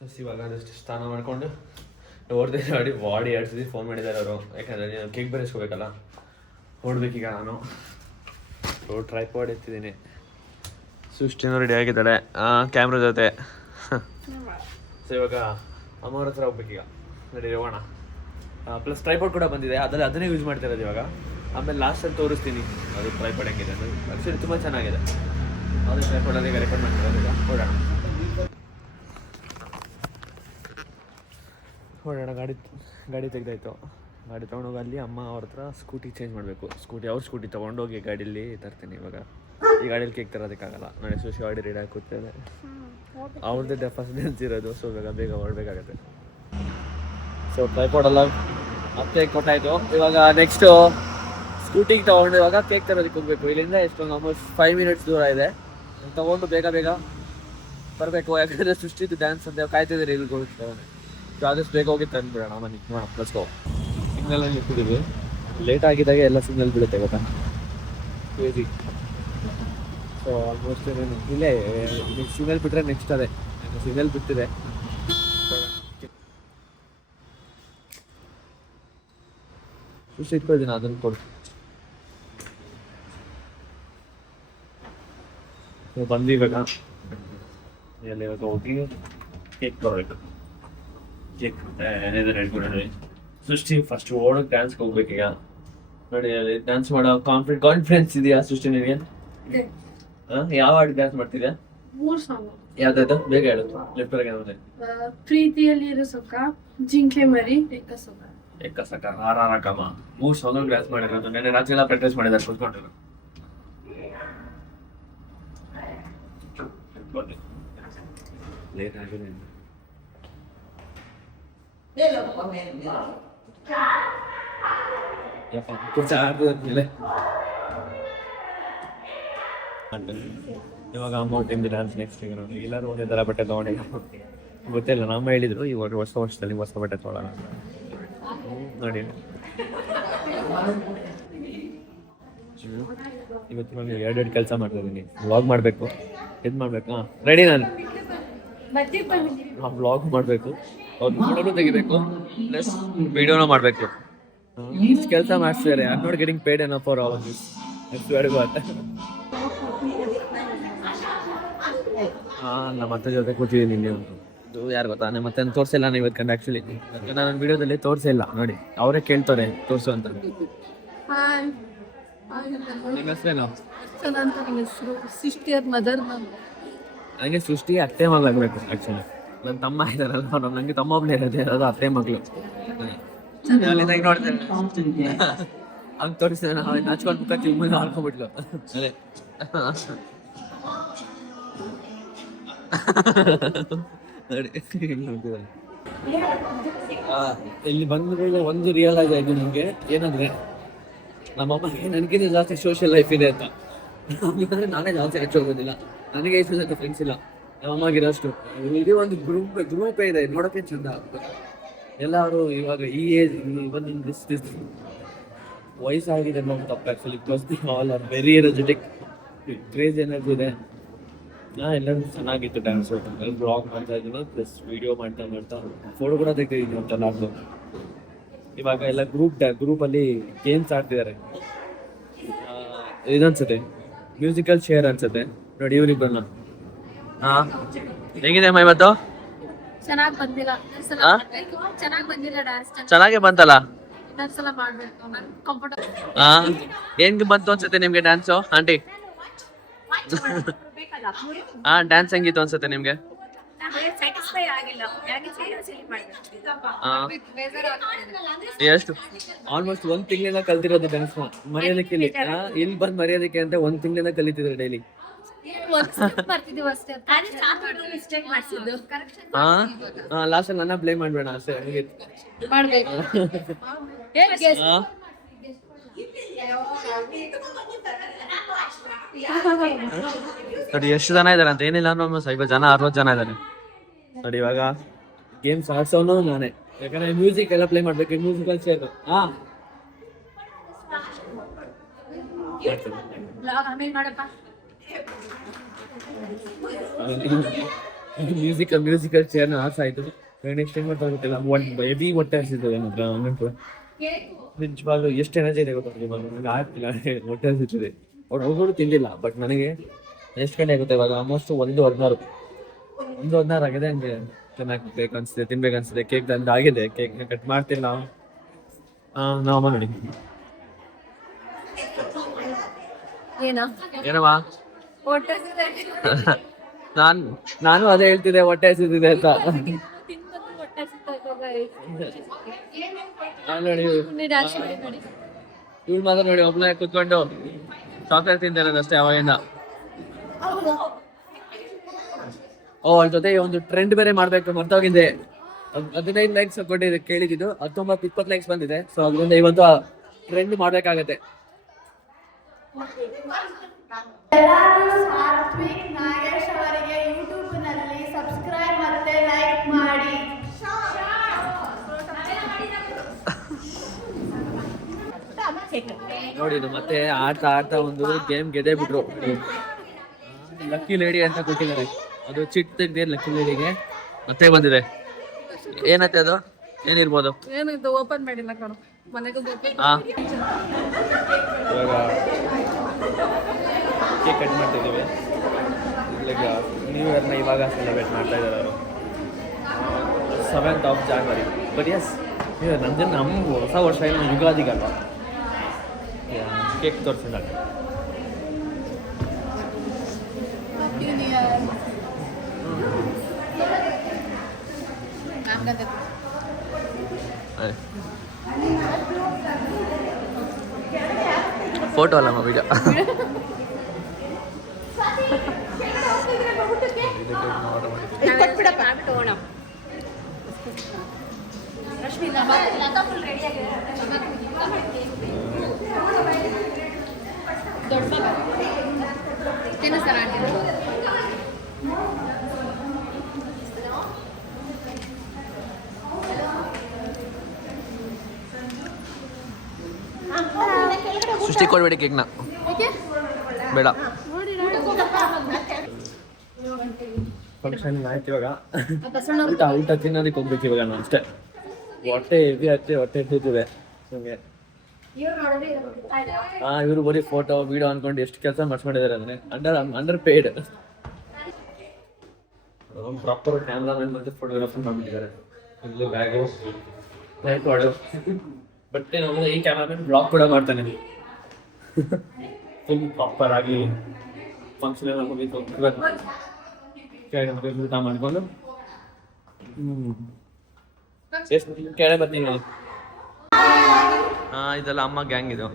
ಇವಾಗ ಜಸ್ಟ್ ಸ್ನಾನ ಮಾಡ್ಕೊಂಡು ನೋಡಿದೆ ನೋಡಿ ಬಾಡಿ ಆಡ್ಸಿದ್ವಿ. ಫೋನ್ ಮಾಡಿದ್ದಾರೆ ಅವರು, ಯಾಕಂದರೆ ಕೇಕ್ ಬರೆಸ್ಕೋಬೇಕಲ್ಲ, ಹೊಡ್ಬೇಕೀಗ ನಾನು. ಟ್ರೈಪಾಡ್ ಎತ್ತಿದ್ದೀನಿ. ಸೃಷ್ಟಿನೂ ರೆಡಿ ಆಗಿದ್ದಾಳೆ ಕ್ಯಾಮ್ರಾ ಜೊತೆ. ಸೊ ಇವಾಗ ಅಮ್ಮವ್ರ ಹತ್ರ ಹೋಗ್ಬೇಕೀಗ, ರೆಡಿ ಹೋಗೋಣ. ಪ್ಲಸ್ ಟ್ರೈಪಾಡ್ ಕೂಡ ಬಂದಿದೆ, ಅದನ್ನೇ ಯೂಸ್ ಮಾಡ್ತಾ ಇರೋದು ಇವಾಗ. ಆಮೇಲೆ ಲಾಸ್ಟಲ್ಲಿ ತೋರಿಸ್ತೀನಿ ಅದು ಟ್ರೈಪಾಡ್ ಹೆಂಗಿದೆ ಅಂತ. ಆ್ಯಕ್ಚುಲಿ ತುಂಬ ಚೆನ್ನಾಗಿದೆ ಅದು ಟ್ರೈಪಾಡಲ್ಲಿ. ಈಗ ರೆಕಾರ್ಡ್ ಮಾಡ್ತಿರೋದು. ಈಗ ಹೊಡೋಣ. ಗಾಡಿ ತೆಗ್ದಾಯ್ತು. ಗಾಡಿ ತೊಗೊಂಡೋಗಿ ಅಲ್ಲಿ ಅಮ್ಮ ಅವ್ರ ಹತ್ರ ಸ್ಕೂಟಿ ಚೇಂಜ್ ಮಾಡಬೇಕು. ಅವ್ರ ಸ್ಕೂಟಿ ತೊಗೊಂಡೋಗಿ ಗಾಡೀಲಿ ತರ್ತೀನಿ. ಇವಾಗ ಈ ಗಾಡೀಲಿ ಕೇಕ್ ತರೋದಕ್ಕಾಗಲ್ಲ. ನಾಳೆ ಸುಶಿ ಗಾಡಿ ರೆಡಿ ಆಗಿ ಕೂತಿದೆ. ಅವ್ರದ್ದೇ ಫಸ್ಟ್ ಡೇನ್ಸ್ ಇರೋದು. ಸೊ ಬೇಗ ಹೊರಡ್ಬೇಕಾಗತ್ತೆ. ಸೊ ಟ್ರೈಪಾಡೆಲ್ಲ ಮತ್ತೆ ಕೊಟ್ಟಾಯಿತು. ಇವಾಗ ನೆಕ್ಸ್ಟು ಸ್ಕೂಟಿಗೆ ತೊಗೊಂಡು ಇವಾಗ ಕೇಕ್ ತರೋದಕ್ಕೆ ಹೋಗ್ಬೇಕು. ಇಲ್ಲಿಂದ ಎಷ್ಟೊಂದು ಆಲ್ಮೋಸ್ಟ್ 5 ಮಿನಿಟ್ಸ್ ದೂರ ಇದೆ. ತೊಗೊಂಡು ಬೇಗ ಬರಬೇಕು. ಯಾಕಂದರೆ ಸೃಷ್ಟಿದು ಡ್ಯಾನ್ಸ್ ಅಂತ ಕಾಯ್ತಿದ್ದೀರಿ ಇಲ್ಲಿಗೆ ಹೋಗ್ತಾರೆ. ಸೊ ಆದಷ್ಟು ಬೇಗ ಹೋಗಿ ತಂದುಬಿಡೋಣ ಮನೆ. Plus signal ನಿಂತಿದ್ದೀವಿ. ಲೇಟ್ ಆಗಿದ್ದಾಗ ಎಲ್ಲ ಸಿಗ್ನಲ್ ಬೀಳುತ್ತೆ ಗೊತ್ತಾ, ಕ್ರೇಜಿ. ಸೊ ಆಲ್ಮೋಸ್ಟ್ ಇಲ್ಲೇ ಸಿಗ್ನಲ್ ಬಿಟ್ಟರೆ ನೆಕ್ಸ್ಟ್ ಅದೇ ಸಿಗ್ನಲ್ ಬಿಟ್ಟಿದೆ. ಖುಷಿ ಇಟ್ಕೊಳ್ತೀನಿ ಅದನ್ನು ಕೊಡು. ಬಂದು ಇವಾಗ ಹೋಗಿ ಕೇಕ್ ತಗೋಬೇಕು. Cake ready. ಸೃಷ್ಟಿ ಫಸ್ಟ್ ಓಡೋಕೆ ಡ್ಯಾನ್ಸ್ಗೆ ಹೋಗ್ಬೇಕೀಗ. ನೋಡಿ ಅಲ್ಲಿ ಡ್ಯಾನ್ಸ್ ಮಾಡೋ ಕಾನ್ಫಿಡೆನ್ಸ್ ಇದೆಯಾ ಸೃಷ್ಟಿ ನಿನಗೆ? ಯಾವ ಹಾಡು ಡ್ಯಾನ್ಸ್ ಮಾಡ್ತಿದ್ಯಾ? 3 ಸಾಂಗ್. ಯಾವ್ದಾಯ್ತು ಬೇಗ ಹೇಳು. ಲೆಫ್ಟ್ ವರೆಗೆ ಪ್ರೀತಿಯಲ್ಲಿ ಇರೋ ಸುಖ, ಜಿಂಕೆ ಮರಿ, ಎಕ್ಕಸಕ, ಆರಾರಕಮ 3 ಸಾಂಗ್ ಡ್ಯಾನ್ಸ್ ಮಾಡಿರೋದು. ನೆನ್ನೆ ರಾತ್ರಿ ಎಲ್ಲ ಪ್ರಾಕ್ಟೀಸ್ ಮಾಡಿದ್ದಾರೆ ಕೂತ್ಕೊಂಡಿರೋ. ಲೇಟ್ ಆಗಿದೆ. ಇವಾಗ ಅಮ್ಮ ಟೈಮ್ ಡ್ಯಾನ್ಸ್ ನೆಕ್ಸ್ಟ್ ನೋಡಿ. ಎಲ್ಲರೂ ಒಂದೇ ಥರ ಬಟ್ಟೆ ತೊಗೊಂಡು ಗೊತ್ತಿಲ್ಲ. ನಮ್ಮ ಹೇಳಿದ್ರು ಇವಾಗ ಹೊಸ ವರ್ಷದಲ್ಲಿ ಹೊಸ ಬಟ್ಟೆ ತೊಗೊಳ್ಳೋಣ ನೋಡಿ. ಇವತ್ತು ನಾನು 2 ಕೆಲಸ ಮಾಡ್ತಾ ಇದ್ದೀನಿ. ವ್ಲಾಗ್ ಮಾಡಬೇಕು, ಇದು ಮಾಡಬೇಕು. ರೆಡಿ ನಾನು ವ್ಲಾಗ್ ಮಾಡಬೇಕು, ಅವ್ರು ಫೋಟೋನು ತೆಗಿಬೇಕು, ಪ್ಲಸ್ ವಿಡಿಯೋನೂ ಮಾಡಬೇಕು. ಇಷ್ಟು ಕೆಲಸ ಮಾಡ್ತಿದ್ದಾರೆ. I am not getting paid enough for all this. ನಮ್ಮ ಅತ್ತೆ ಜೊತೆ ಕೂತಿದ್ದೀನಿ ಇಲ್ಲಿ. ಇದು ಯಾರು ಗೊತ್ತಾ, ನಮ್ಮ ಮತ್ತೆ ತೋರಿಸಿಲ್ಲ ನಾನು ಇವತ್ತು ಕಂಡು. ಆ್ಯಕ್ಚುಲಿ ನಾನು ವಿಡಿಯೋದಲ್ಲಿ ತೋರಿಸಿಲ್ಲ ನೋಡಿ. ಅವರೇ ಕೇಳ್ತಾರೆ ತೋರಿಸು ಅಂತ. ನಿಮ್ಮ ಹೆಸರೇನು? ನನಗೆ ಸೃಷ್ಟಿ ಅತ್ತೆ ಮಗಳಾಗಬೇಕು. ಆ್ಯಕ್ಚುಲಿ ನನ್ನ ತಮ್ಮ ಇದ್ದಾರಲ್ಲ ಅವ್ರು, ನನಗೆ ತಮ್ಮ ಒಬ್ಬನೇ ಇರೋದೇ, ಅದು ಅತ್ತೆ ಮಗಳು. ನೋಡ್ತೇನೆ ಹಂಗೆ ತೋರಿಸಿದ್ರೆ ನಾವು ನಾಚ್ಕೊಂಡು ಮುಖ ಮುಂದೆ ಹಾರ್ಕೊಂಡ್ಬಿಟ್ಲು. ಅದೇ ಇಲ್ಲಿ ಬಂದ್ಮೇಲೆ ಒಂದು ರಿಯಲೈಸ್ ಆಯ್ತು ನನಗೆ. ಏನಂದ್ರೆ ನಮ್ಮಮ್ಮಗೆ ನನಗಿಂತ ಜಾಸ್ತಿ ಸೋಷಿಯಲ್ ಲೈಫ್ ಇದೆ ಅಂತ. ನಮಗಂದ್ರೆ ನಾನೇ ಜಾಸ್ತಿ ಹೆಚ್ಚೋಗೋದಿಲ್ಲ. ನನಗೆ ಎಷ್ಟು ಫ್ರೆಂಡ್ಸ್ ಇಲ್ಲ. ನಮ್ಮಮ್ಮಾಗಿರೋಷ್ಟು ಇಡೀ ಒಂದು ಗ್ರೂಪೇ ಇದೆ. ನೋಡೋಕೆ ಚಂದ. ಎಲ್ಲರೂ ಇವಾಗ ಈ ಏಜ್ ವಯಸ್ಸಾಗಿದೆ ಅನ್ನೋ ತಪ್ಪು. Actually because the all are very energetic, craze energy ಇದೆ. ಎಲ್ಲರೂ ಚೆನ್ನಾಗಿತ್ತು ಡ್ಯಾನ್ಸು. ಬ್ಲಾಗ್ ಮಾಡ್ತಾ ಇದ್ದೀನಿ, ಪ್ಲಸ್ ವಿಡಿಯೋ ಮಾಡ್ತಾ ಫೋಟೋ ಕೂಡ ತೆಗ್ದಿದ್ದೀನಿ ಅಂತ ನಾನು. ಇವಾಗ ಎಲ್ಲ ಗ್ರೂಪಲ್ಲಿ ಗೇಮ್ಸ್ ಆಡ್ತಿದ್ದಾರೆ. ಇದನ್ಸುತ್ತೆ ಮ್ಯೂಸಿಕಲ್ ಚೇರ್ ಅನ್ಸುತ್ತೆ ನೋಡಿ ಇವ್ರಿಬ್ಬರನ್ನ. ಹೇಗಿದೆ ಅಮ್ಮ ಇವತ್ತು? ಚೆನ್ನಾಗಿ ಬಂದಿಲ್ಲ. ಚೆನ್ನಾಗೇ ಬಂತಲ್ಲ. ಕಂಫರ್ಟಬಲ್. ಹೆಂಗ್ ಬಂತು ಅನ್ಸುತ್ತೆ ನಿಮ್ಗೆ ಡ್ಯಾನ್ಸು ಆಂಟಿ? ಡ್ಯಾನ್ಸ್ ಹೆಂಗಿತ್ತು ಅನ್ಸುತ್ತೆ ನಿಮ್ಗೆ? ಎಷ್ಟು ಆಲ್ಮೋಸ್ಟ್ 1 ತಿಂಗಳಿಂದ ಕಲ್ತಿರೋದು ಡ್ಯಾನ್ಸ್. ಮರ್ಯಾದಕ್ಕೆ ಇಲ್ಲಿ ಬಂದು ಮರ್ಯಾದಕ್ಕೆ ಅಂತ 1 ತಿಂಗಳಿಂದ ಕಲಿತಿದ್ರು ಡೈಲಿ. ಲಾಸ್ಟ್ ನನ್ನ ಬ್ಲೇಮ್ ಮಾಡ್ಬೇಡ ಅಷ್ಟೇ. ನೋಡಿ ಎಷ್ಟು ಜನ ಇದಾರೆ ಅಂತ. ಏನಿಲ್ಲ ಅನ್ನೋ 50 ಜನ 60 ಜನ ಇದ್ದಾರೆ ನೋಡಿ. ಇವಾಗ ಗೇಮ್ಸ್ ಆಡ್ಸೋನು ನಾನೇ, ಯಾಕಂದ್ರೆ ಮ್ಯೂಸಿಕ್ ಎಲ್ಲ ಪ್ಲೇ ಮಾಡ್ಬೇಕು. ಮ್ಯೂಸಿಕಲ್ ಚೇರ್ ಮ್ಯೂಸಿಕಲ್ ಚೇರ್ನ ಆಯ್ತು. ನೆಕ್ಸ್ಟ್ ಏನು ಮಾಡ್ತಾ ಗೊತ್ತಿಲ್ಲ, ಹೆವಿ ಹೊಟ್ಟೆ ಹಸಿತದೆ ಮಾತ್ರ ನಂಗಂತೂ. ನಿಜವಾಗ್ಲೂ ಎಷ್ಟು ಎನರ್ಜಿ ಇದೆ ಗೊತ್ತಿಲ್ಲ, ನನಗೆ ಆಗ್ತಿಲ್ಲ, ಹೊಟ್ಟೆ ಹಸಿತಿದೆ. ಅವ್ರು ಹೋಗೋರು ತಿಂದಿಲ್ಲ, ಬಟ್ ನನಗೆ ಎಷ್ಟು ಗಂಟೆ ಆಗುತ್ತೆ ಇವಾಗ? ಆಲ್ಮೋಸ್ಟ್ 1:16 ಆಗಿದೆ. ಹಂಗೆ ಚೆನ್ನಾಗಿ ಬೇಕು ಅನಿಸ್ತಿದೆ, ತಿನ್ಬೇಕು ಅನಿಸ್ತಿದೆ. ಕೇಕ್ ತಂದು ಆಗಿದೆ, ಕೇಕ್ ಕಟ್ ಮಾಡ್ತಿಲ್ಲ ನಾವು. ಅಮ್ಮ ನೋಡಿ ಏನವ ನಾನು ಅದೇ ಹೇಳ್ತಿದ್ದೆ, ಹೊಟ್ಟೆ ಹಸಿದಿದೆ ಅಂತ. ನೋಡಿ ಇವಳು ಮಾತ್ರ ನೋಡಿ, ಒಬ್ಬನೇ ಕುತ್ಕೊಂಡು ಚಾಕ್ಲೇಟ್ ತಿಂತಾರೆ ಅಷ್ಟೇ ಅವಾಗಿಂದ. ಅವ್ರ ಜೊತೆ ಒಂದು ಟ್ರೆಂಡ್ ಬೇರೆ ಮಾಡ್ಬೇಕು, ಮರ್ತೋಗಿದ್ದೆ. 15 ಲೈಕ್ಸ್ ಕೊಟ್ಟಿದ್ದೆ, ಕೇಳಿದ್ದು 19-20 ಲೈಕ್ಸ್ ಬಂದಿದೆ. ಸೊ ಅದರಿಂದ ಇವತ್ತು ಟ್ರೆಂಡ್ ಮಾಡ್ಬೇಕಾಗತ್ತೆ. ಸಾತ್ವಿಕ್ ನಾಗೇಶ್ ಅವರಿಗೆ ಯೂಟ್ಯೂಬ್ ನಲ್ಲಿ ಸಬ್ಸ್ಕ್ರೈಬ್ ಮತ್ತೆ ಲೈಕ್ ಮಾಡಿ. ನೋಡಿ ಇದು ಮತ್ತೆ ಆಡ್ತಾ ಒಂದು ಗೇಮ್ ಗೆದ್ದೆ ಬಿಟ್ರು. ಲಕ್ಕಿ ಲೇಡಿ ಅಂತ ಕೊಟ್ಟಿದ್ದಾರೆ, ಅದು ಚಿಟ್ ತೆಗ್ದೆ ಲಕ್ಕಿ ಲೇಡಿಗೆ ಮತ್ತೆ ಬಂದಿದೆ. ಏನತ್ತೆ ಅದು? ಏನಿರ್ಬೋದು? ಏನಿದು ಓಪನ್ ಮಾಡಿಲ್ಲ ಕಣೋ, ಮನೆಗೆ ಇವಾಗ ಕೇಕ್ ಕಟ್ ಮಾಡ್ತಿದ್ದೀವಿ. ಲೈಕ್ ನ್ಯೂ ಇಯರ್ನ ಇವಾಗ ಸೆಲೆಬ್ರೇಟ್ ಮಾಡ್ತಾ ಇದ್ದಾರೆ ಅವರು, 7th of January. But S, ನಮ್ಮ ಹೊಸ ವರ್ಷ ಏನು ಯುಗಾದಿಗಲ್ವ. ಕೇಕ್ ತೋರಿಸಿದಾಗ ಫೋಟೋ ಅಲ್ಲಮ್ಮ, ವಿಡಿಯೋ. ಸೃಷ್ಟಿ ಕೊಡ್ಬೇಡಿ ಕೇಕ್ನ, ಬೇಡ. ಫಂಕ್ಷನ್ ಆಯ್ತು, ಇವಾಗ ಊಟ ತಿನ್ನೋದಕ್ಕೆ ಹೋಗ್ಬೇಕು ಇವಾಗ. ನಾನು ಅಷ್ಟೇ, ಹೊಟ್ಟೆ ಹೆವಿ ಆಗ್ತದೆ, ಹೊಟ್ಟೆ ಹಿಡಿತಿದೆ ನಮಗೆ. ಇವರು ಬರೀ ಫೋಟೋ ವಿಡಿಯೋ ಅನ್ಕೊಂಡು ಎಷ್ಟು ಕೆಲಸ ಮಾಡಿಸ್ಕೊಂಡಿದ್ದಾರೆ ಅಂದರೆ ಅಂಡರ್ ಪೇಯ್ಡ್. ಪ್ರಾಪರ್ ಕ್ಯಾಮ್ರಾಮನ್ ಮತ್ತು ಫೋಟೋಗ್ರಾಫರ್ ಮಾಡಿಬಿಟ್ಟಿದ್ದಾರೆ. ಇಲ್ಲಿ ಬ್ಯಾಗು ಲೈಟ್ ವಾಡು. ಬಟ್ ನಮಗೆ ಈ ಕ್ಯಾಮ್ರಾಮನ್ ಬ್ಲಾಗ್ ಕೂಡ ಮಾಡ್ತಾನೆ, ಫುಲ್ ಪ್ರಾಪರ್ ಆಗಿ ಫಂಕ್ಷನ್ ಎಲ್ಲ ಮುಗಿತು ಊಟ ಮಾಡ್ಕೊಂಡು ಕೆಳಗೆ ಬರ್ತೀನಿ. ಇದೆಲ್ಲ ಅಮ್ಮ ಗ್ಯಾಂಗ್ ಇದು.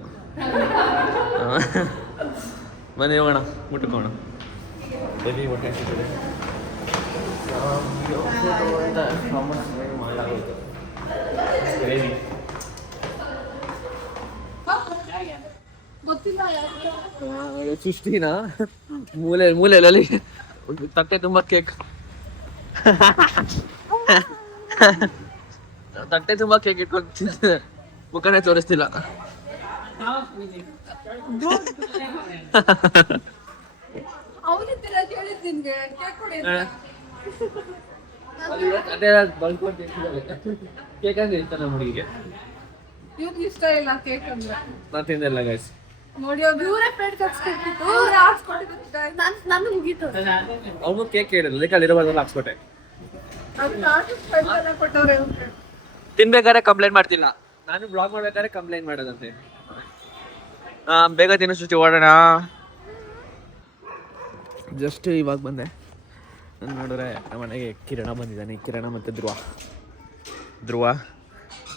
ಬನ್ನಿ ಹೋಗೋಣ, ಊಟಕ್ಕೋಣ. ಬರೀ ಹೊಟ್ಟೆ ಹಸಿತಿದೆ. ಸೃಷ್ಟಿನ ಮೂಲೆಯಲ್ಲಿ ತಟ್ಟೆ ತುಂಬ ಕೇಕ್, ತಟ್ಟೆ ತುಂಬ ಕೇಕ್ ಇಟ್ಕೊಂಡು ತಿಂತಿದೆ, ಮುಖನೇ ತೋರಿಸ್ತಿಲ್ಲ. ಕೇಕ್ ಅಂದ್ರೆ ಇಷ್ಟ ನಮ್ಮ ಹುಡುಗಿಗೆ. ಇಷ್ಟ ಇಲ್ಲ ಕೇಕ್ ಅಂದ್ರೆ. ನಾನು ತಿಂದಿಲ್ಲ ಗೈಸ್. ನೋಡಿ ಇವರೇ ಪ್ಲೇಟ್ ಕಟ್ಸ್ಕೊಟ್ಟಿತ್ತು, ನಾನು ಮುಗೀತು. ಅವನು ಕೇಕ್ ಕೇಳಿದ್ರು, ಅದಕ್ಕೆ ಅಲ್ಲಿರೋದೆಲ್ಲ ಹಾಕ್ಸ್ಕೊಟ್ಟೆ. ತಿನ್ಬೇಕಾದ್ರೆ ಕಂಪ್ಲೇಂಟ್ ಮಾಡ್ತಿಲ್ಲ, ನಾನು ಬ್ಲಾಗ್ ಮಾಡ್ಬೇಕಾದ್ರೆ ಕಂಪ್ಲೇಂಟ್ ಮಾಡೋದಂತೆ. ಬೇಗ ತಿನ್ನೋ ಸೃಷ್ಟಿ, ಓಡೋಣ. ಜಸ್ಟ್ ಇವಾಗ ಬಂದೆ. ನಾನು ನೋಡಿದ್ರೆ ನಮ್ಮ ಮನೆಗೆ ಕಿರಣ ಬಂದಿದ್ದಾನೆ. ಕಿರಣ ಮತ್ತು ಧ್ರುವ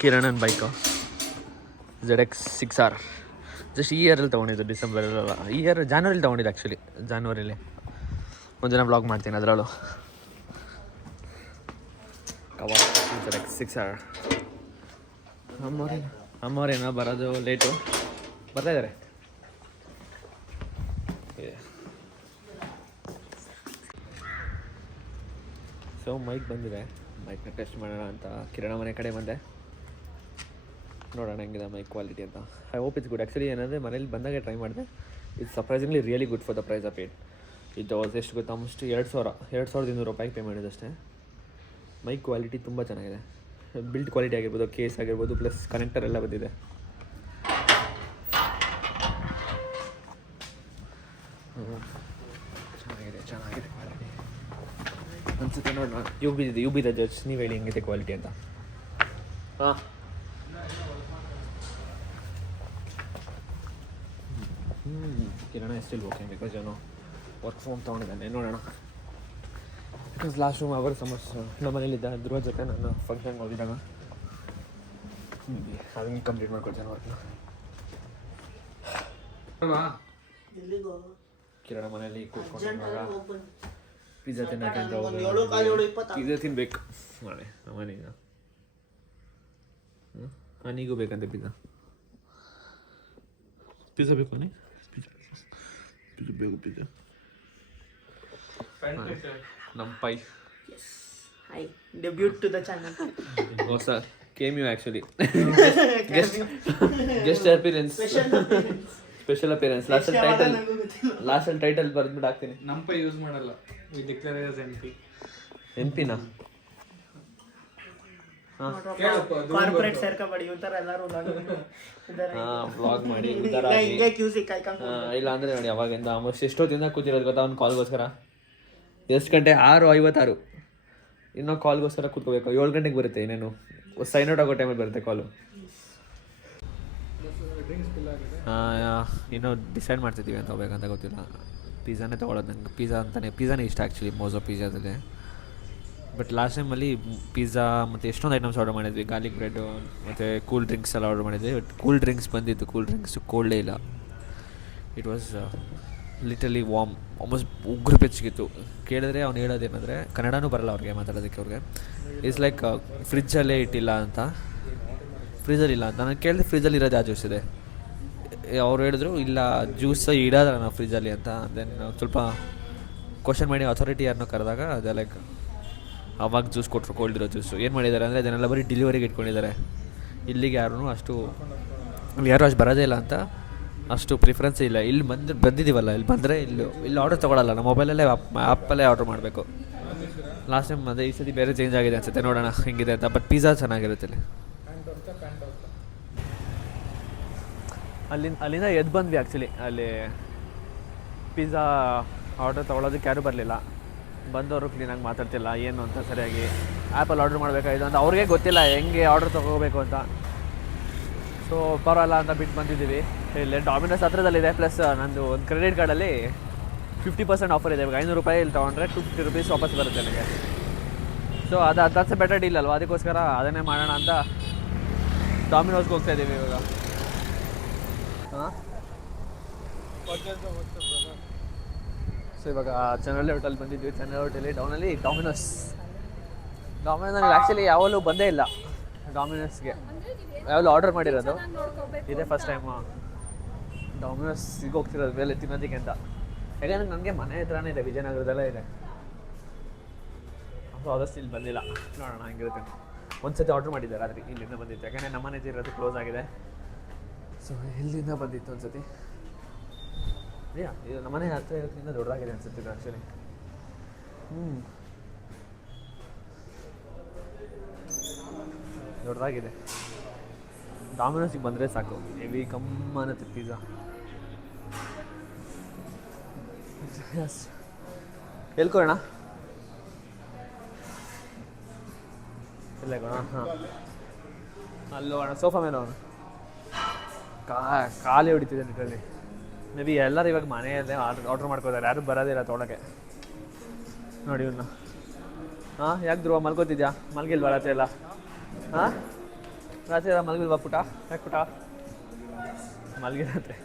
ಕಿರಣನ್ ಬೈಕು ZX 6R. ಜಸ್ಟ್ ಈ ಇಯರಲ್ಲಿ ತೊಗೊಂಡಿದ್ದು, ಡಿಸೆಂಬರಲ್ಲ, ಈ ಇಯರ್ ಜಾನ್ವರಿಲಿ ತೊಗೊಂಡಿದ್ದು. ಆ್ಯಕ್ಚುಲಿ ಜಾನ್ವರಿಲಿ ಒಂದು ದಿನ ಬ್ಲಾಗ್ ಮಾಡ್ತೀನಿ ಅದರಲ್ಲೂ. ZX 6R. ಅಮ್ಮವ್ರೇನೋ ಬರೋದು ಲೇಟು, ಬರ್ತಾ ಇದ್ದಾರೆ. ಸೊ ಮೈಕ್ ಬಂದಿದೆ, ಮೈಕ್ನ ಟೆಸ್ಟ್ ಮಾಡೋಣ ಅಂತ ಕಿರಣ ಮನೆ ಕಡೆ ಬಂದೆ. ನೋಡೋಣ ಹೆಂಗಿದೆ ಮೈಕ್ ಕ್ವಾಲಿಟಿ ಅಂತ. I hope it's good. Actually ಏನಂದರೆ ಮನೇಲಿ ಬಂದಾಗೆ ಟ್ರೈ ಮಾಡಿದೆ. It's surprisingly really good for the price of it. ಇದು ಎಷ್ಟು ಗೊತ್ತಾ ಆಲ್ಮೋಸ್ಟ್ 2200 ರೂಪಾಯಿಗೆ ಪೇ ಮಾಡಿದ್ದಷ್ಟೇ. ಮೈಕ್ ಕ್ವಾಲಿಟಿ ತುಂಬ ಚೆನ್ನಾಗಿದೆ, ಬಿಲ್ಡ್ ಕ್ವಾಲಿಟಿ ಆಗಿರ್ಬೋದು, ಕೇಸ್ ಆಗಿರ್ಬೋದು, ಪ್ಲಸ್ ಕನೆಕ್ಟರ್ ಎಲ್ಲ ಬಂದಿದೆ. ಚೆನ್ನಾಗಿದೆ ಅನ್ಸುತ್ತೆ. ನೋಡೋಣ, ಯು ಬಿ ದ ಜಡ್ಜ್, ನೀವು ಹೇಳಿ ಹೆಂಗಿದೆ ಕ್ವಾಲಿಟಿ ಅಂತ. ಹಾಂ, ಕಿರಣ ಎಸ್ಟಿಲ್ ಓಕೆ ಬಿಕಾಸ್ ಏನೋ ವರ್ಕ್ ಫ್ರಮ್ ತೊಗೊಂಡಿದ್ದಾನೆ. ನೋಡೋಣ, ಬಿಕಾಸ್ ಲಾಸ್ಟ್ ರೂಮ್ ಅವರ್ ಸಮಸ್ಯೆ ನಮ್ಮ ಮನೇಲಿದ್ದ ಧ್ರುವ ಜೊತೆ ನಾನು ಫಂಕ್ಷನ್ಗೆ ಹೋಗಿದ್ದಾಗ ಅದನ್ನು ಕಂಪ್ಲೀಟ್ ಮಾಡ್ಕೊಡ್ತೇನೆ ವರ್ಕ್ನ. ಕಿರಣ ಮನೇಲಿ ಕೂತ್ಕೊಂಡು ಪಿಜ್ಜಾ ತಿನ್ನೋಕೆ ಪಿಜ್ಜಾ ತಿನ್ಬೇಕು ನಾಳೆ ನಮ್ಮನೀಗ. ನೀಗೂ ಬೇಕಂತೆ ಪಿಜ್ಜಾ ಬೇಕು ನೀ ಪಿಜ್ಜಾ ನಮ್ಮ pi Hi, debut to the channel. ಹೊಸ cameo actually. Guest appearance. Special appearance. Last title ಬರ್ದ್ಬಿಟ್ಟು ಹಾಕ್ತೀನಿ. ನಮ್ಮ ಪೈ ಯೂಸ್ ಮಾಡಲ್ಲ, ವಿ ಡಿಕ್ಲೇರ್ ಆಸ್ NP ನಾ ಕಾರ್ಪೊರೇಟ್ ಸೇರ್ಕೊಬೇಡಿ ಒಂಥರ ಎಲ್ಲರೂ ವ್ಲಾಗ್ ಮಾಡಿ ಹಿಂಗೆ ಕ್ಯೂಸಿ ಕಾಯ್ಕೊಂಡು ಇಲ್ಲ ಅಂದರೆ ನೋಡಿ ಅವಾಗಿಂದ ಆಲ್ಮೋಸ್ಟ್ ಎಷ್ಟೊತ್ತಿಂದ ಕೂತಿರೋದು ಗೊತ್ತಾ ಒಂದು ಕಾಲ್ಗೋಸ್ಕರ. ಎಷ್ಟು ಗಂಟೆ? 6:56. ಇನ್ನೂ ಕಾಲ್ಗೋಸ್ಕರ ಕೂತ್ಕೋಬೇಕು. 7 ಗಂಟೆಗೆ ಬರುತ್ತೆ, ಇನ್ನೇನು ಸೈನ್ ಔಟ್ ಆಗೋ ಟೈಮಲ್ಲಿ ಬರುತ್ತೆ ಕಾಲು. ಇನ್ನೂ ಡಿಸೈಡ್ ಮಾಡ್ತಿದ್ದೀವಿ ಅಂತ ಹೋಗ್ಬೇಕಂತ ಗೊತ್ತಿಲ್ಲ. ಪಿಜ್ಜಾನೇ ತೊಗೊಳೋದು ನಂಗೆ. ಪಿಜ್ಜಾನೇ ಇಷ್ಟ ಆ್ಯಕ್ಚುಲಿ, ಮೋಝೋ ಪಿಜ್ಜಾದಲ್ಲಿ. ಬಟ್ ಲಾಸ್ಟ್ ಟೈಮಲ್ಲಿ ಪಿಜ್ಜಾ ಮತ್ತು ಎಷ್ಟೊಂದು ಐಟಮ್ಸ್ ಆರ್ಡರ್ ಮಾಡಿದ್ವಿ. ಗಾರ್ಲಿಕ್ ಬ್ರೆಡ್ಡು ಮತ್ತು ಕೂಲ್ ಡ್ರಿಂಕ್ಸ್ ಎಲ್ಲ ಆರ್ಡರ್ ಮಾಡಿದ್ವಿ. ಬಟ್ ಕೂಲ್ ಡ್ರಿಂಕ್ಸ್ ಬಂದಿತ್ತು, ಕೂಲ್ ಡ್ರಿಂಕ್ಸು ಕೋಲ್ಡೇ ಇಲ್ಲ. It was little warm, almost ಉಗ್ರು ಬೆಚ್ಚಗಿತ್ತು. ಕೇಳಿದ್ರೆ ಅವ್ನು ಹೇಳೋದೇನೆಂದರೆ, ಕನ್ನಡನೂ ಬರಲ್ಲ ಅವ್ರಿಗೆ ಮಾತಾಡೋದಕ್ಕೆ. ಅವ್ರಿಗೆ ಇಟ್ಸ್ ಲೈಕ್ ಫ್ರಿಜ್ಜಲ್ಲೇ ಇಟ್ಟಿಲ್ಲ ಅಂತ, ಫ್ರಿಜ್ಜಲ್ಲಿ ಇಲ್ಲ ಅಂತ. ನಾನು ಕೇಳಿದೆ ಫ್ರಿಜ್ಜಲ್ಲಿ ಇರೋದು ಯಾವ ಜ್ಯೂಸ್ ಇದೆ? ಅವ್ರು ಹೇಳಿದ್ರು ಇಲ್ಲ ಜ್ಯೂಸ್ ಇಡೋದಲ್ಲ ನಾವು ಫ್ರಿಜ್ಜಲ್ಲಿ ಅಂತ. ದೆನ್ ಸ್ವಲ್ಪ ಕ್ವಶನ್ ಮಾಡಿ ಅಥಾರಿಟಿ ಯಾರನ್ನೋ ಕರೆದಾಗ ಅದೇ ಲೈಕ್ ಅವಾಗ ಜ್ಯೂಸ್ ಕೊಟ್ಟರು, ಕೋಲ್ಡ್ ಇರೋ ಜ್ಯೂಸು. ಏನು ಮಾಡಿದ್ದಾರೆ ಅಂದರೆ ಅದನ್ನೆಲ್ಲ ಬರೀ ಡೆಲಿವರಿಗೆ ಇಟ್ಕೊಂಡಿದ್ದಾರೆ. ಇಲ್ಲಿಗೆ ಯಾರೂ ಅಷ್ಟು ಬರೋದೇ ಇಲ್ಲ ಅಂತ ಅಷ್ಟು ಪ್ರಿಫರೆನ್ಸೇ ಇಲ್ಲ. ಇಲ್ಲಿ ಬಂದಿದ್ದೀವಲ್ಲ, ಇಲ್ಲಿ ಬಂದರೆ ಇಲ್ಲಿ ಆರ್ಡರ್ ತೊಗೊಳಲ್ಲ, ನಮ್ಮ ಮೊಬೈಲಲ್ಲೇ ಆ್ಯಪಲ್ಲೇ ಆರ್ಡರ್ ಮಾಡಬೇಕು. ಲಾಸ್ಟ್ ಟೈಮ್ ಅದೇ, ಈ ಸತಿ ಬೇರೆ ಚೇಂಜ್ ಆಗಿದೆ ಅನ್ಸುತ್ತೆ, ನೋಡೋಣ ಹೆಂಗಿದೆ ಅಂತ. ಬಟ್ ಪಿಜ್ಜಾ ಚೆನ್ನಾಗಿರುತ್ತೆ ಇಲ್ಲಿ. ಅಲ್ಲಿಂದ ಎದ್ದು ಬಂದ್ವಿ ಆ್ಯಕ್ಚುಲಿ. ಅಲ್ಲಿ ಪಿಜ್ಜಾ ಆರ್ಡರ್ ತೊಗೊಳೋದಕ್ಕೆ ಯಾರೂ ಬರಲಿಲ್ಲ. ಬಂದವರು ಕ್ಲೀನಾಗಿ ಮಾತಾಡ್ತಿಲ್ಲ ಏನು ಅಂತ ಸರಿಯಾಗಿ. ಆ್ಯಪಲ್ಲಿ ಆರ್ಡ್ರ್ ಮಾಡಬೇಕಾಯ್ತು ಅಂತ ಅವ್ರಿಗೆ ಗೊತ್ತಿಲ್ಲ ಹೆಂಗೆ ಆರ್ಡ್ರ್ ತೊಗೋಬೇಕು ಅಂತ. ಸೊ ಪರವಾಗಿಲ್ಲ ಅಂತ ಬಿಟ್ಟು ಬಂದಿದ್ದೀವಿ. ಇಲ್ಲಿ ಡಾಮಿನೋಸ್ ಹತ್ರದಲ್ಲಿದೆ. ಪ್ಲಸ್ ನಂದು ಒಂದು ಕ್ರೆಡಿಟ್ ಕಾರ್ಡಲ್ಲಿ 50% ಆಫರ್ ಇದೆ. ಇವಾಗ 500 ರೂಪಾಯಿ ಇಲ್ಲಿ ತೊಗೊಂಡ್ರೆ 250 ರೂಪೀಸ್ ವಾಪಸ್ ಬರುತ್ತೆ ನನಗೆ. So that's A better deal ಅಲ್ವಾ? ಅದಕ್ಕೋಸ್ಕರ ಅದನ್ನೇ ಮಾಡೋಣ ಅಂತ ಡಾಮಿನೋಸ್ಗೆ ಹೋಗ್ತಾ ಇದ್ದೀವಿ ಇವಾಗ. ಹಾಂ, ಸೊ ಇವಾಗ ಚೆನ್ನಳ್ಳಿ ಹೋಟೆಲ್ ಬಂದಿದ್ವಿ. ಚೆನ್ನಳ್ಳಿ ಹೋಟೆಲಿ ಡೌನಲ್ಲಿ ಡಾಮಿನೋಸ್ ನನಗೆ ಆ್ಯಕ್ಚುಲಿ ಯಾವಾಗಲೂ ಬಂದೇ ಇಲ್ಲ ಡಾಮಿನೋಸ್ಗೆ. ಯಾವಾಗಲೂ ಆರ್ಡರ್ ಮಾಡಿರೋದು ಇದೇ ಫಸ್ಟ್ ಟೈಮು ಡಾಮಿನೋಸ್ಗೆ ಹೋಗ್ತಿರೋದು ಮೇಲೆ ತಿನ್ನೋದಕ್ಕೆ ಅಂತ. ಯಾಕಂದರೆ ನನಗೆ ಮನೆ ಹತ್ರನೇ ಇದೆ, ವಿಜಯನಗರದಲ್ಲೇ ಇದೆ. ಸೊ ಆದಷ್ಟು ಇಲ್ಲಿ ಬಂದಿಲ್ಲ, ನೋಡೋಣ ಹೆಂಗಿರುತ್ತೆ. ಒಂದು ಸತಿ ಆರ್ಡ್ರ್ ಮಾಡಿದ್ದೆ ರಾತ್ರಿ, ಇಲ್ಲಿಂದ ಬಂದಿತ್ತು. ಯಾಕಂದರೆ ನಮ್ಮ ಮನೆ ಇರೋದು ಕ್ಲೋಸ್ ಆಗಿದೆ. ಸೊ ಇಲ್ಲಿಂದ ಬಂದಿತ್ತು ಒಂದು ಸತಿ. ಇದು ನಮ್ಮನೆ ಹತ್ರ ಇರೋದ್ರಿಂದ ದೊಡ್ಡದಾಗಿದೆ ಅನ್ಸುತ್ತೆ ಇದು ಆ್ಯಕ್ಚುಲಿ. ದೊಡ್ಡದಾಗಿದೆ. ಡಾಮಿನೋಸಿಗೆ ಬಂದರೆ ಸಾಕು, ಹೆವಿ ಕಮ್ಮನತ್ತೆ ಪಿಜ್ಜಾ. ಎಲ್ಕೋಣ ಇಲ್ಲ ಕೋಣ. ಹಾಂ, ಅಲ್ಲೋಣ, ಸೋಫಾ ಮೇಲೆ ಅವನು ಖಾಲಿ ಹೊಡಿತಿದೆ ನಿಟ್ಟಲ್ಲಿ. ಮೇ ಬಿ ಎಲ್ಲರೂ ಇವಾಗ ಮನೆಯಲ್ಲೇ ಆರ್ಡ್ರ್ ಮಾಡ್ಕೋತಾರೆ, ಯಾರು ಬರೋದಿಲ್ಲ ತೊಗೊಳಕ್ಕೆ. ನೋಡಿ ಇವನ್ನ. ಹಾಂ, ಯಾಕೆ ಧ್ರುವ ಮಲ್ಕೋತಿದ್ಯಾ? ಮಲ್ಗಿಲ್ವಾ ರಾತ್ರಿ ಎಲ್ಲ? ಹಾಂ, ರಾತ್ರಿ ಎಲ್ಲ ಮಲ್ಗಿಲ್ವಾ ಪುಟ? ಯಾಕೆ ಪುಟ ಮಲ್ಗಿರತ್ತೆ?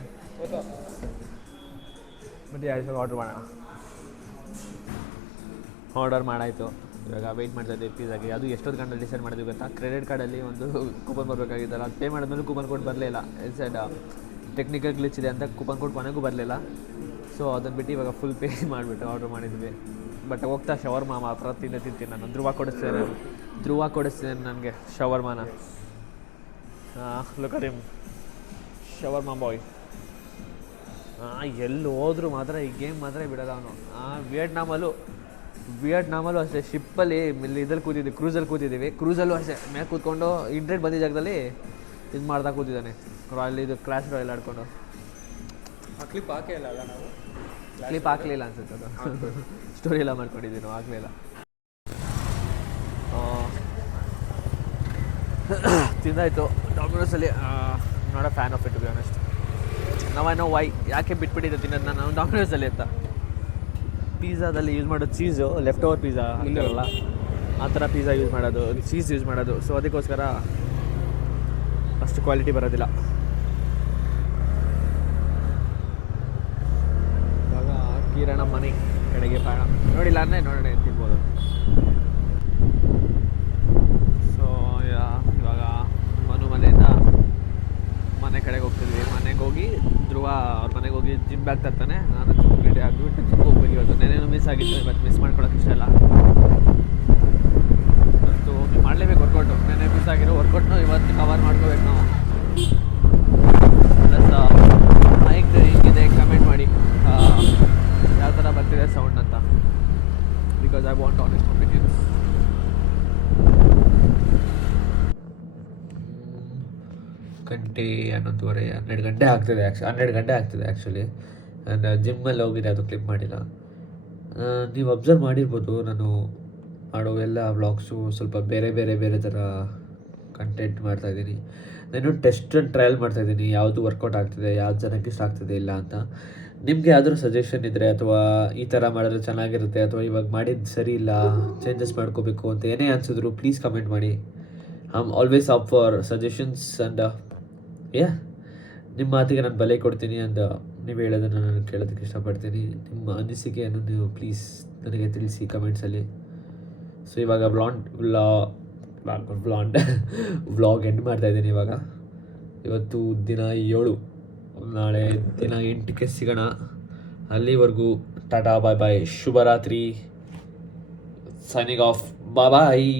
ಬಟ್ ಇವಾಗ ಆರ್ಡರ್ ಮಾಡಾಯಿತು. ಇವಾಗ ವೆಯ್ಟ್ ಮಾಡ್ತಾಯಿದ್ದೆ ಪಿಜ್ಜಾಗೆ. ಅದು ಎಷ್ಟೊತ್ತು ಗಂಟೆ ಡಿಸೈಡ್ ಮಾಡಿದ್ವಿ ಗೊತ್ತಾ? ಕ್ರೆಡಿಟ್ ಕಾರ್ಡಲ್ಲಿ ಒಂದು ಕೂಪನ್ ಬರಬೇಕಾಗಿತ್ತಲ್ಲ, ಅದು ಪೇ ಮಾಡಿದ್ಮೇಲೆ ಕೂಪನ್ ಕೋಡ್ ಬರಲೇ ಇಲ್ಲ. ಸೈಡ್ ಟೆಕ್ನಿಕಲ್ ಗ್ಲಿಚ್ ಇದೆ ಅಂತ ಕೂಪನ್ ಕೋಡ್ ಕೊನೆಗೂ ಬರಲಿಲ್ಲ. ಸೊ ಅದನ್ನು ಬಿಟ್ಟು ಇವಾಗ ಫುಲ್ ಪೇ ಮಾಡಿಬಿಟ್ಟು ಆರ್ಡ್ರ್ ಮಾಡಿದ್ವಿ. ಬಟ್ ಹೋಗ್ತಾ ಶವರ್ಮಾ ಮಾತ್ರ ತಿಂತೀನಿ ನಾನು. ಧ್ರುವ ಕೊಡಿಸ್ತೇನೆ ನನಗೆ ಶವರ್ಮಾನ. ಲುಕ್ ಅಟ್ ಹಿಮ್, ಶವರ್ಮಾ ಬಾಯ್. ಎಲ್ಲಿ ಹೋದ್ರು ಮಾತ್ರ ಈ ಗೇಮ್ ಮಾತ್ರ ಬಿಡೋಲ್ಲ ಅವನು. ವಿಯೆಟ್ನಾಮಲ್ಲೂ ಅಷ್ಟೇ ಶಿಪ್ಪಲ್ಲಿ ಇದ್ರಲ್ಲಿ ಕೂತಿದ್ವಿ, ಕ್ರೂಸಲ್ಲಿ ಕೂತಿದ್ದೀವಿ. ಕ್ರೂಸಲ್ಲೂ ಅಷ್ಟೇ ಮೇಲೆ ಕೂತ್ಕೊಂಡು ಇಂಟ್ರೆಟ್ ಬಂದಿದ್ದ ಜಾಗದಲ್ಲಿ ಇದು ಮಾಡ್ತಾ ಕೂತಿದ್ದಾನೆ. ಇದು ಕ್ಲಾಶ್ ರಾಯಲ್ ಆಡ್ಕೊಂಡು. ಕ್ಲಿಪ್ ಹಾಕೇ ಇಲ್ಲ ಅಲ್ಲ ನಾವು, ಕ್ಲಿಪ್ ಹಾಕ್ಲಿಲ್ಲ ಅನ್ಸುತ್ತೆ ಅದು. ಸ್ಟೋರಿ ಎಲ್ಲ ಮಾಡ್ಕೊಂಡಿದ್ದೀವಿ ನಾವು, ಹಾಕ್ಲಿಲ್ಲ. ತಿಂದಾಯಿತು ಡಾಮಿನೋಸಲ್ಲಿ. Not a fan of it to be honest. ನಾವು ಐ ನೋ ವೈ, ಯಾಕೆ ಬಿಟ್ಬಿಟ್ಟಿದ್ದೆ ತಿನ್ನೋದನ್ನ ನಾವು ಡಾಮಿನೋಸಲ್ಲಿ ಅಂತ. ಪಿಜ್ಜಾದಲ್ಲಿ ಯೂಸ್ ಮಾಡೋದು ಚೀಸು, ಲೆಫ್ಟ್ ಓವರ್ ಪಿಜ್ಜಾ ಅಂತಾರಲ್ಲ ಆ ಥರ ಪಿಜ್ಜಾ ಯೂಸ್ ಮಾಡೋದು, ಚೀಸ್ ಯೂಸ್ ಮಾಡೋದು. ಸೊ ಅದಕ್ಕೋಸ್ಕರ ಅಷ್ಟು ಕ್ವಾಲಿಟಿ ಬರೋದಿಲ್ಲ. ಇವಾಗ ಕಿರಣ ಮನೆ ಕಡೆಗೆ ಪಯಣ. ನೋಡಿಲ್ಲ ಅಂದರೆ ನೋಡೋಣ ತಿನ್ಬೋದು. ಸೊ ಇವಾಗ ಮನು ಮನೆಯಿಂದ ಮನೆ ಕಡೆಗೆ ಹೋಗ್ತಿದ್ವಿ. ಮನೆಗೆ ಹೋಗಿ ಧ್ರುವ ಅವ್ರ ಮನೆಗೆ ಹೋಗಿ ಜಿಮ್ ಬ್ಯಾಗ್ ತರ್ತಾನೆ. ನಾನು ರೆಡಿ ಆಗಿಬಿಟ್ಟು ಜಿಮ್ ಹೋಗ್ಬೇಕು. ಇವತ್ತು ನೆನೇನು ಮಿಸ್ ಆಗಿತ್ತು, ಇವತ್ತು ಮಿಸ್ ಮಾಡ್ಕೊಳಕ್ಕೆ ಇಷ್ಟ ಇಲ್ಲ. ಇವತ್ತು ಹೋಗಿ ಮಾಡಲೇಬೇಕು ವರ್ಕೌಟು. ನೆನೆ ಮಿಸ್ ಆಗಿರೋ ವರ್ಕೌಟ್ನು ಇವತ್ತು ಕವರ್ ಮಾಡ್ಕೋಬೇಕು ನಾವು. ಪ್ಲಸ್ ಮೈಕ್ ಹಿಂಗಿದೆ ಕಮೆಂಟ್ ಮಾಡಿ ಯಾವ ಥರ ಬರ್ತಿದೆ ಸೌಂಡ್ ಅಂತ. Because I want honest opinions. ಗಂಟೆ 11:30 ಗಂಟೆ ಆಗ್ತಿದೆ. 12 ಗಂಟೆ ಆಗ್ತಿದೆ ಆ್ಯಕ್ಚುಲಿ. ನಾನು ಜಿಮ್ಮಲ್ಲಿ ಹೋಗಿದೆ, ಅದು ಕ್ಲಿಪ್ ಮಾಡಿಲ್ಲ. ನೀವು ಅಬ್ಸರ್ವ್ ಮಾಡಿರ್ಬೋದು, ನಾನು ಮಾಡೋ ಎಲ್ಲ ವ್ಲಾಗ್ಸು ಸ್ವಲ್ಪ ಬೇರೆ ಬೇರೆ ಬೇರೆ ಥರ ಕಂಟೆಂಟ್ ಮಾಡ್ತಾಯಿದ್ದೀನಿ. ನಾನು ಟೆಸ್ಟ್ ಆ್ಯಂಡ್ ಟ್ರಯಲ್ ಮಾಡ್ತಾಯಿದ್ದೀನಿ, ಯಾವುದು ವರ್ಕೌಟ್ ಆಗ್ತಿದೆ, ಯಾವ್ದು ಜನಕ್ಕೆ ಇಷ್ಟ ಆಗ್ತಿದೆ ಇಲ್ಲ ಅಂತ. ನಿಮಗೆ ಯಾವ್ದಾದ್ರು ಸಜೆಷನ್ ಇದ್ದರೆ, ಅಥವಾ ಈ ಥರ ಮಾಡಿದ್ರೆ ಚೆನ್ನಾಗಿರುತ್ತೆ, ಅಥವಾ ಇವಾಗ ಮಾಡಿದ್ದು ಸರಿ ಇಲ್ಲ, ಚೇಂಜಸ್ ಮಾಡ್ಕೋಬೇಕು ಅಂತ ಏನೇ ಅನಿಸಿದ್ರು ಪ್ಲೀಸ್ ಕಮೆಂಟ್ ಮಾಡಿ. I am always up for suggestions. And ನಿಮ್ಮ ಮಾತಿಗೆ ನಾನು ಬೆಲೆ ಕೊಡ್ತೀನಿ. ಆ್ಯಂಡ್ ನೀವು ಹೇಳೋದನ್ನು ನಾನು ಕೇಳೋದಕ್ಕೆ ಇಷ್ಟಪಡ್ತೀನಿ. ನಿಮ್ಮ ಅನಿಸಿಕೆಯನ್ನು ನೀವು ಪ್ಲೀಸ್ ನನಗೆ ತಿಳಿಸಿ ಕಮೆಂಟ್ಸಲ್ಲಿ. ಸೊ ಇವಾಗ ವ್ಲಾಗ್ ಎಂಡ್ ಮಾಡ್ತಾಯಿದ್ದೀನಿ. ಇವಾಗ ಇವತ್ತು ದಿನ 7, ನಾಳೆ ದಿನ 8ಕ್ಕೆ ಸಿಗೋಣ. ಅಲ್ಲಿವರೆಗೂ ಟಾಟಾ ಬಾಯ್ ಬಾಯ್, ಶುಭರಾತ್ರಿ, ಸೈನಿಂಗ್ ಆಫ್, ಬಾಯ್ ಬಾಯ್.